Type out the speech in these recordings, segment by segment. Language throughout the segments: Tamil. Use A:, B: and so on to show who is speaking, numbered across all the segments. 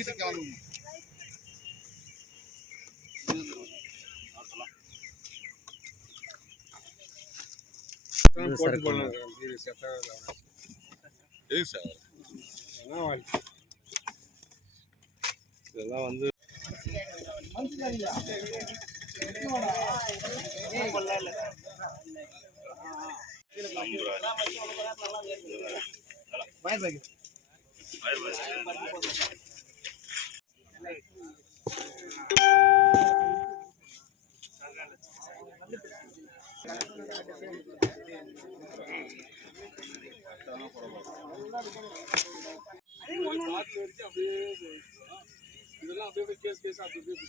A: கிளம்புங்க
B: போட்டு போடலாம் இது செட் ஆகல
A: எதுக்கு
B: இதெல்லாம் அப்படியே கேஸ் கேஸ் அப்படி அப்படியே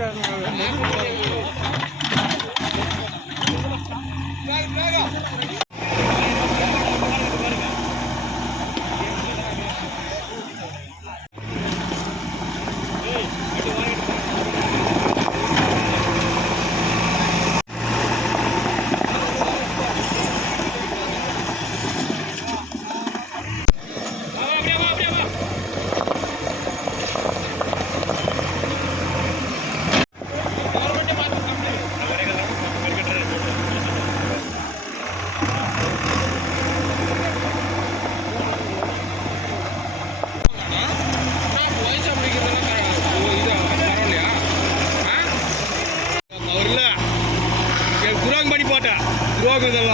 C: அப்படியே ಹೋಗೋದಿಲ್ಲ